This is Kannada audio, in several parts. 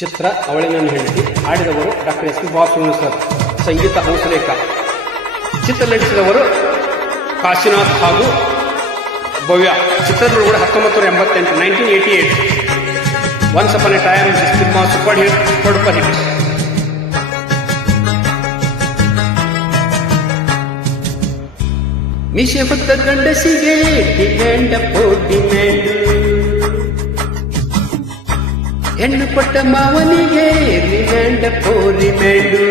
ಚಿತ್ರ ಅವಳೆ ನನ್ನ ಹೆಂಡತಿ ಹಾಡಿದವರು doctor S P Babu sir. ಸಂಗೀತ ಹಂಸಲೇಖ. ಚಿತ್ರ ನಟಿಸಿದವರು ಕಾಶಿನಾಥ್ ಹಾಗೂ ಭವ್ಯ. ಚಿತ್ರದುರ್ಗ ಹತ್ತೊಂಬತ್ತು ನೂರ ಎಂಬತ್ತೆಂಟು nineteen eighty eight once upon a time cinema super hit super hit ಹೊತ್ತ ಗಂಡಸಿಗೆ ಡಿಮ್ಯಾಂಡ್ ಅಪ್ಪೋ ಡಿಮ್ಯಾಂಡ್ ಹೆಣ್ಣು ಕೊಟ್ಟ ಮಾವನಿಗೆ ರಿಮ್ಯಾಂಡ್ ಅಪ್ಪೋ ರಿಮ್ಯಾಂಡು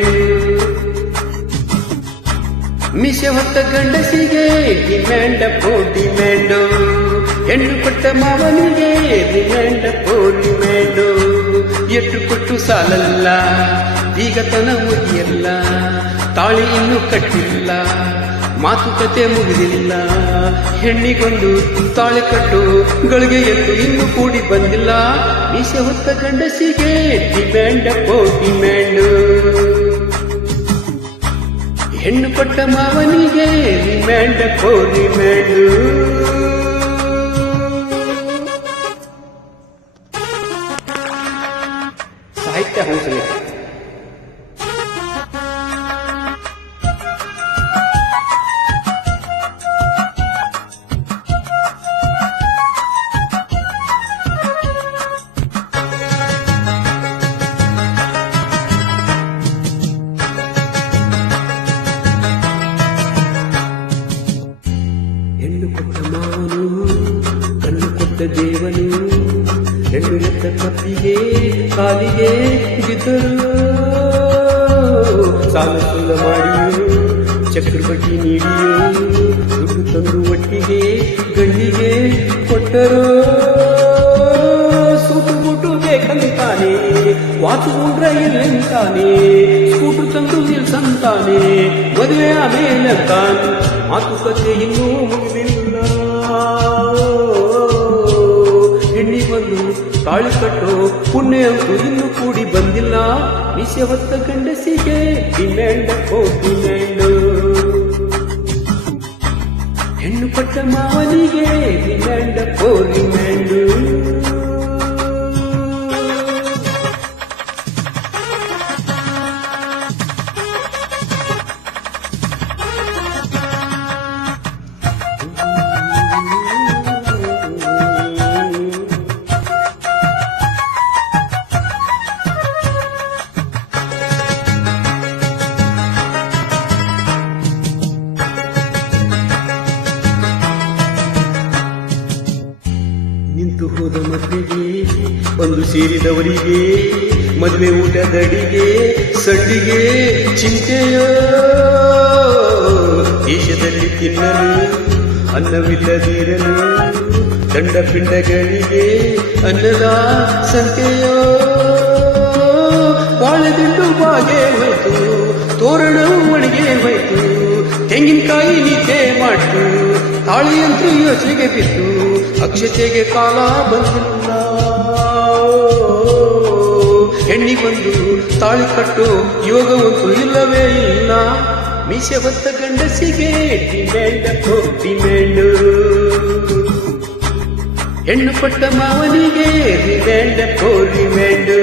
ಹೊತ್ತ ಗಂಡಸಿಗೆ ಡಿಮ್ಯಾಂಡ್ ಪೋ ಡಿಮ್ಯಾಂಡು ಹೆಣ್ಣು ಕೊಟ್ಟ ಮಾವನಿಗೆ ರಿಮ್ಯಾಂಡ್ ರಿಮ್ಯಾಂಡು ಎಷ್ಟು ಕೊಟ್ಟು ಸಾಲಲ್ಲ, ಈಗ ತನ ಮುಗಿಯಲ್ಲ ತಾಳಿ ಇನ್ನೂ ಕಟ್ಟಿಲ್ಲ ಮಾತುಕತೆ ಮುಗಿದಿಲ್ಲ. ಹೆಣ್ಣಿಗೊಂದು ತಾಳಿ ಕಟ್ಟು, ಗಳಿಗೆ ಎದ್ದು ಇನ್ನು ಕೂಡಿ ಬಂದಿಲ್ಲ. ಮೀಸೆ ಹೊತ್ತ ಗಂಡಸಿಗೆ ಡಿಮ್ಯಾಂಡ್ ಅಪ್ಪೋ ಡಿಮ್ಯಾಂಡ್ ಹೆಣ್ಣು ಕೊಟ್ಟ ಮಾವನಿಗೆ ರಿಮ್ಯಾಂಡ್ ಅಪ್ಪೋ ರಿಮ್ಯಾಂಡು ಸಾಹಿತ್ಯ ಹಂಸಲೇಖ. ಹೆಣ್ಣು ಕೊಟ್ಟ ಮಾನು ಕಣ್ಣು ಕೊಟ್ಟ ದೇವನು, ಹೆಣ್ಣು ಎತ್ತ ಕಪ್ಪಿಗೆ ಕಾಲಿಗೆ ಬಿದ್ದರು ಸಾಲ ಸುಲ್ಲ ಮಾಡಿಯೋ ಚಕ್ರಬಡ್ಡಿ ನೀಡಿಯೋ ದುಡ್ಡು ತಂದು ಒಟ್ಟಿಗೆ ಗಂಡಿಗೆ ಕೊಟ್ಟರು. ಸೂಟು ಬೇಕಂತಾನೆ ವಾಚು ಉಂಡ್ರ ಇಲ್ಲಂತಾನೆ ಸ್ಕೂಟರ್ ತಂದು ನಿಲ್ಸಂತಾನೆ ಮದುವೆ ಆಮೇಲೆ ತಾನು ಮಾತುಕತೆ ಇನ್ನೂ ಮುಗಿದಿಲ್ಲ. ಹೆಣ್ಣಿ ಬಂದು ತಾಳಿ ಕಟ್ಟು ಪುಣ್ಯ ಅಂತೂ ಇನ್ನೂ ಕೂಡಿ ಬಂದಿಲ್ಲ. ಹೊತ್ತ ಗಂಡಸಿಗೆ ಡಿಮ್ಯಾಂಡ್ ಓ ಹೋದ ಮದುವೆಗೆ ಒಂದು ಸೇರಿದವರಿಗೆ, ಮದುವೆ ಊಟದಡಿಗೆ ಸಡ್ಡಿಗೆ ಚಿಂತೆಯೋ? ದೇಶದಲ್ಲಿ ತಿನ್ನಲು ಅನ್ನವಿಲ್ಲದಿರಲು ದಂಡ ಪಿಂಡಗಳಿಗೆ ಅನ್ನದ ಸಂತೆಯೋ? ಬಾಳೆದಿಂಡು ಬಾಗೆ ಹೋಯ್ತು, ತೋರಣ ಒಣಗೆ ಹೋಯ್ತು, ತೆಂಗಿನಕಾಯಿ ನಿದ್ದೆ ಮಾಡ್ತು ತಾಳಿಯಂತೂ ಯೋಚನೆಗೆ ಬಿತ್ತು ಅಕ್ಷತೆಗೆ ಕಾಲ ಬಂದಿಲ್ಲ. ಹೆಣ್ಣಿ ಬಂದು ತಾಳಿ ಕಟ್ಟು ಯೋಗವಂತೂ ಇಲ್ಲವೇ ಇಲ್ಲ. ಮೀಸೆ ಹೊತ್ತ ಗಂಡಸಿಗೆ ಡಿಮ್ಯಾಂಡ್ ಡಿಮ್ಯಾಂಡ್ ಡಿಮ್ಯಾಂಡು ಹೆಣ್ಣು ಪಟ್ಟ ಮಾವನಿಗೆ ಡಿಮ್ಯಾಂಡ್ ರಿಮ್ಯಾಂಡು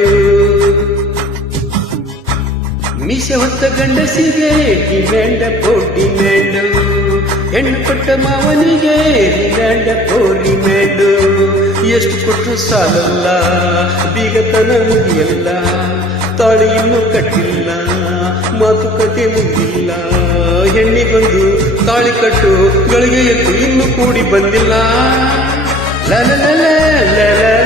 ಮೀಸೆ ಹೊತ್ತ ಗಂಡಸಿಗೆ ಡಿಮ್ಯಾಂಡ್ ಡಿಮ್ಯಾಂಡು ಹೆಣ್ಣು ಕೊಟ್ಟ ಮಾವನಿಗೆ ನಿಗಂಡ ಕೋರಿ ಮೇಡು ಎಷ್ಟು ಕೊಟ್ಟು ಸಾಲಲ್ಲ ಬೀಗತನ ಮುಗಿಯಲ್ಲ ತಾಳಿ ಇನ್ನೂ ಕಟ್ಟಿಲ್ಲ, ಮಾತುಕತೆ ಮುಗಿಲ್ಲ ಹೆಣ್ಣಿಗೊಂದು ತಾಳಿ ಕಟ್ಟು ಗಳಿಗೆ ಎದ್ದು ಇನ್ನೂ ಕೂಡಿ ಬಂದಿಲ್ಲ. ಲಲ ಲಲ ಲ ಲ.